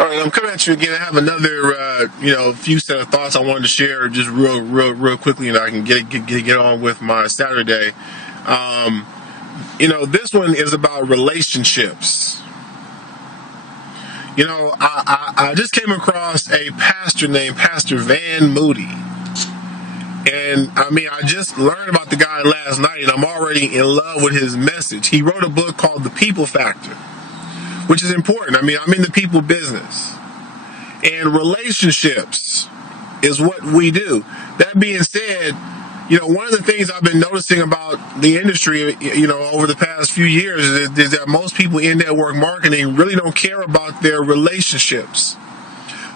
All right, I'm coming at you again. I have another, few set of thoughts I wanted to share just real quickly, and I can get on with my Saturday. This one is about relationships. I just came across a pastor named Pastor Van Moody. And I just learned about the guy last night, and I'm already in love with his message. He wrote a book called The People Factor, which is important. I'm in the people business. And relationships is what we do. That being said, one of the things I've been noticing about the industry, over the past few years is that most people in network marketing really don't care about their relationships.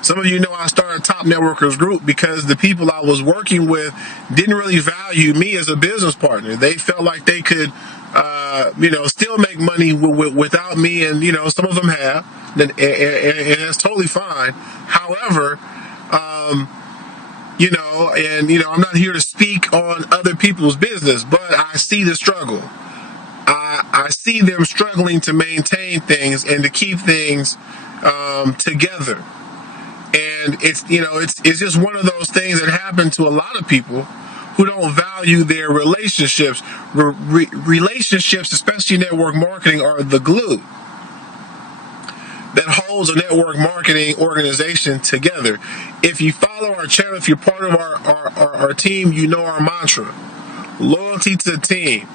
Some of you know I started Top Networkers Group because the people I was working with didn't really value me as a business partner. They felt like they could, still make money without me, and some of them have, and that's totally fine. However, I'm not here to speak on other people's business, but I see the struggle. I see them struggling to maintain things and to keep things together. And it's just one of those things that happen to a lot of people who don't value their relationships. Relationships, especially network marketing, are the glue that holds a network marketing organization together. If you follow our channel, if you're part of our team, you know our mantra: loyalty to the team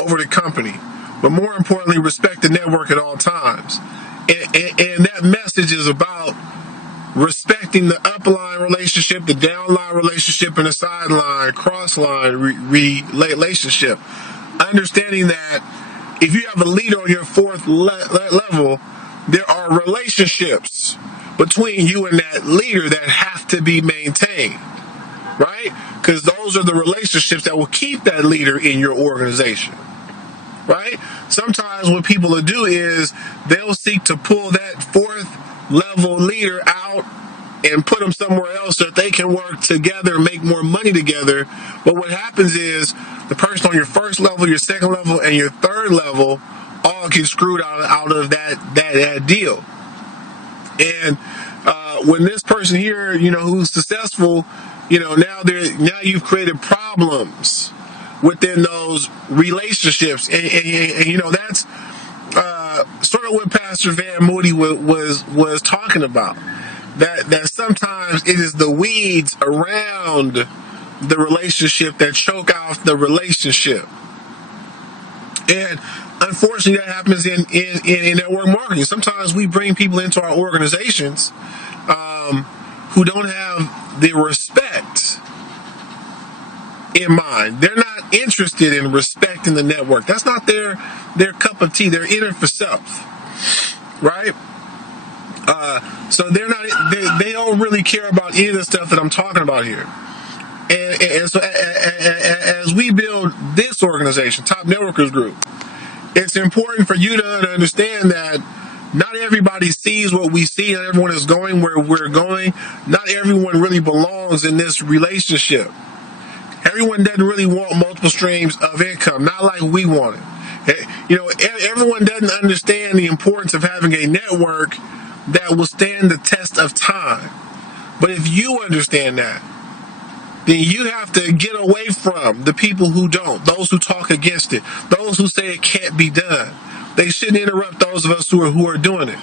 over the company, but more importantly, respect the network at all times. And that message is about respecting the upline relationship, the downline relationship, and the sideline, cross-line relationship. Understanding that if you have a leader on your fourth level, there are relationships between you and that leader that have to be maintained, right? Because those are the relationships that will keep that leader in your organization, right? Sometimes what people will do is they'll seek to pull that fourth level leader out and put them somewhere else so that they can work together and make more money together. But what happens is the person on your first level, your second level, and your third level all get screwed out of that deal. And when this person here, who's successful, now you've created problems within those relationships, and that's sort of what Pastor Van Moody was talking about. That sometimes it is the weeds around the relationship that choke out the relationship. And unfortunately, that happens in network marketing. Sometimes we bring people into our organizations who don't have the respect in mind. They're not interested in respecting the network. That's not their cup of tea. They're in it for self, right? So they don't really care about any of the stuff that I'm talking about here. And so as we build this organization, Top Networkers Group, it's important for you to understand that not everybody sees what we see. Not everyone is going where we're going. Not everyone really belongs in this relationship. Everyone doesn't really want multiple streams of income, not like we want it. Everyone doesn't understand the importance of having a network that will stand the test of time. But if you understand that, then you have to get away from the people who don't, those who talk against it, those who say it can't be done. They shouldn't interrupt those of us who are doing it.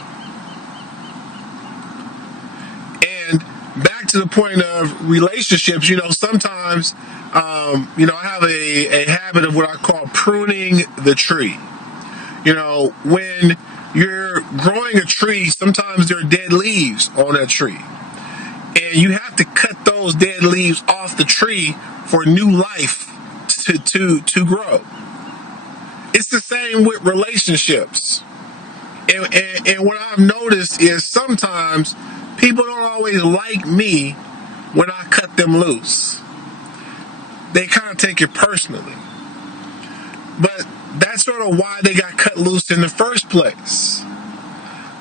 And back to the point of relationships, sometimes, I have a habit of what I call pruning the tree. When you're growing a tree, sometimes there are dead leaves on that tree. And you have to cut those dead leaves off the tree for new life to grow. It's the same with relationships. And what I've noticed is sometimes people don't always like me when I cut them loose. They kind of take it personally. But that's sort of why they got cut loose in the first place.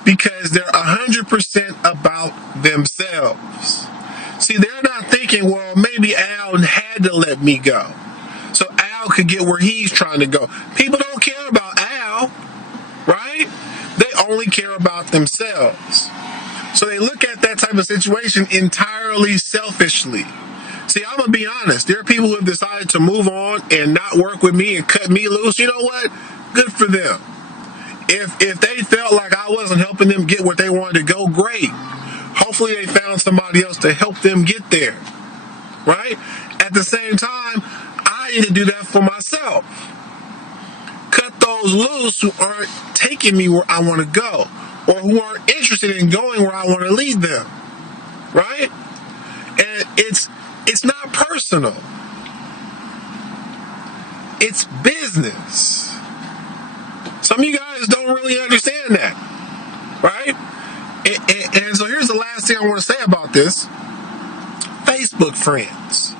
Because they're 100% about themselves. See, they're not thinking, well, maybe Al had to let me go so Al could get where he's trying to go. People don't care about Al, right? They only care about themselves. So they look at that type of situation entirely selfishly. See, I'm going to be honest. There are people who have decided to move on and not work with me and cut me loose. You know what? Good for them. If they felt like I wasn't helping them get what they wanted to go, great. Hopefully they found somebody else to help them get there. Right? At the same time, I need to do that for myself. Cut those loose who aren't taking me where I want to go, or who aren't interested in going where I want to lead them. Right? And it's not personal. It's business. Some of you guys don't really understand that. Right? And so here's the last thing I want to say about this. Facebook friends.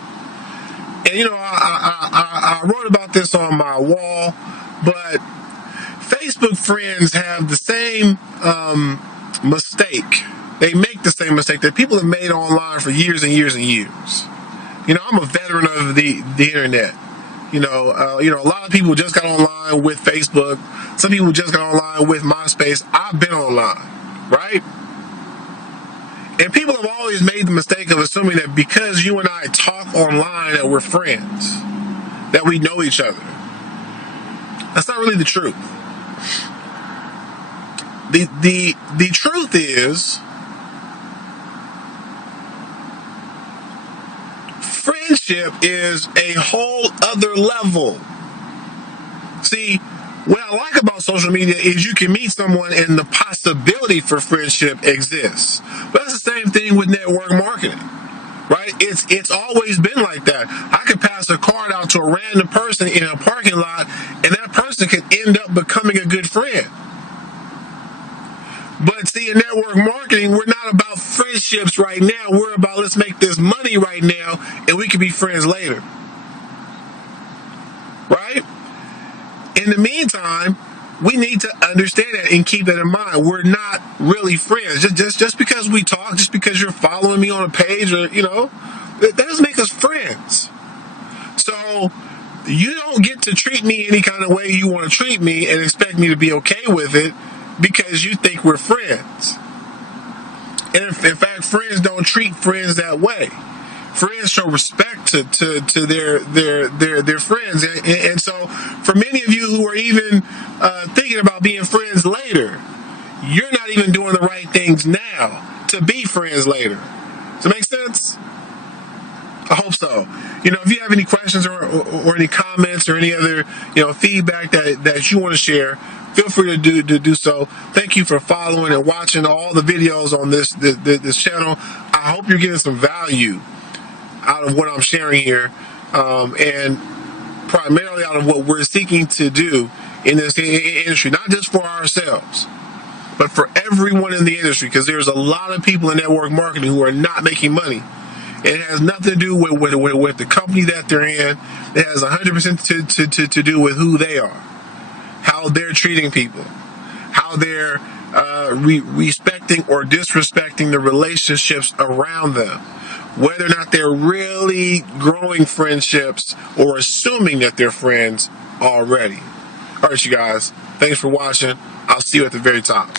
And you know, I wrote about this on my wall, but Facebook friends have the same mistake. They make the same mistake that people have made online for years and years and years. You know, I'm a veteran of the internet. You know, a lot of people just got online with Facebook. Some people just got online with MySpace. I've been online, right? And people have always made the mistake of assuming that because you and I talk online that we're friends, that we know each other. That's not really the truth. The truth is, friendship is a whole other level. See, what I like about social media is you can meet someone and the possibility for friendship exists. But that's the same thing with network marketing, right? It's always been like that. I could pass a card out to a random person in a parking lot, and that person could end up becoming a good friend. But see, in network marketing, we're not about friendships right now. We're about let's make this money right now, and we can be friends later. Right? In the meantime, we need to understand that and keep that in mind. We're not really friends. Just because we talk, just because you're following me on a page, or that doesn't make us friends. So you don't get to treat me any kind of way you want to treat me and expect me to be okay with it because you think we're friends. And in fact, friends don't treat friends that way. Friends show respect to their friends, and so for many of you who are even thinking about being friends later, you're not even doing the right things now to be friends later. Does it make sense? I hope so. If you have any questions or any comments or any other feedback that you want to share, feel free to do so. Thank you for following and watching all the videos on this channel. I hope you're getting some value out of what I'm sharing here, and primarily out of what we're seeking to do in this industry, not just for ourselves, but for everyone in the industry, because there's a lot of people in network marketing who are not making money. It has nothing to do with the company that they're in. It has 100% to do with who they are, how they're treating people, how they're respecting or disrespecting the relationships around them, whether or not they're really growing friendships or assuming that they're friends already. All right, you guys, thanks for watching. I'll see you at the very top.